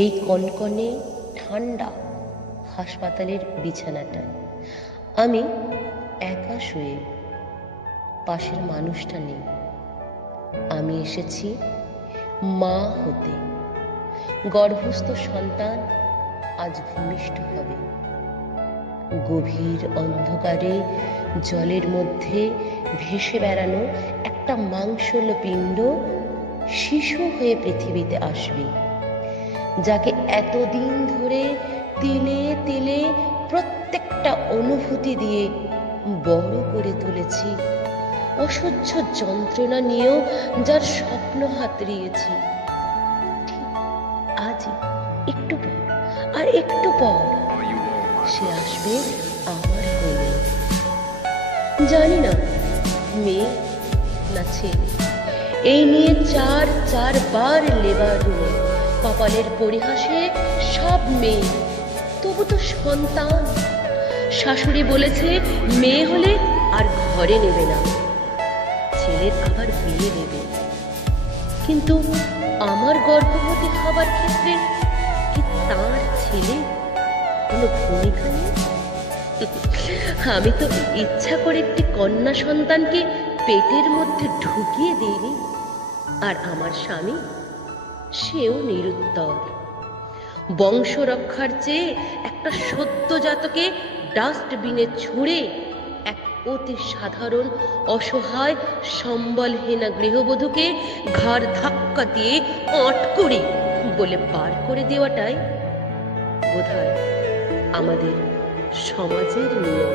এই কনকনে ঠান্ডা হাসপাতালের বিছানাটায় আমি একা শুয়ে, পাশের মানুষটা নেই। আমি এসেছি মা হতে। গর্ভস্থ সন্তান আজ ভূমিষ্ঠ হবে। গভীর অন্ধকারে জলের মধ্যে ভেসে বেড়ানো একটা মাংসল পিণ্ড শিশু হয়ে পৃথিবীতে আসবে, যাকে এতদিন ধরে তিলে তিলে প্রত্যেকটা অনুভূতি দিয়ে বড় করে তুলেছি, অসহ্য যন্ত্রণা নিয়েও যার স্বপ্ন হাতড়িয়েছি। ঠিক আজই একটু পর আর একটু পর সে আসবে আমার কোলে। জানি না মেয়ে না ছেলে, এই নিয়ে চারবার লেবার রুমে কপালের পরিহাসে সব মেয়ে, তবু তো সন্তান। শাশুড়ি বলেছে মেয়ে হলে আর ঘরে নেবে না, ছেলের আবার বিয়ে দেবে। কিন্তু আমার গর্ভবতী হবার ক্ষেত্রে কি তার ছেলে কোনো ভূমিকা নেই? আমি তো ইচ্ছা করে একটি কন্যা সন্তানকে পেটের মধ্যে ঢুকিয়ে দিইনি। আর আমার স্বামী, সেও নিরুত্তর। বংশ রক্ষার চেয়ে একটা সদ্যজাতকে ডাস্টবিনে ছুঁড়ে এক অতি সাধারণ অসহায় সম্বলহীনা গৃহবধূকে ঘাড় ধাক্কা দিয়ে আটকুড়ি বলে বার করে দেওয়াটাই বোধহয় আমাদের সমাজের নিয়ম,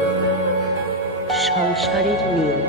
সংসারের নিয়ম।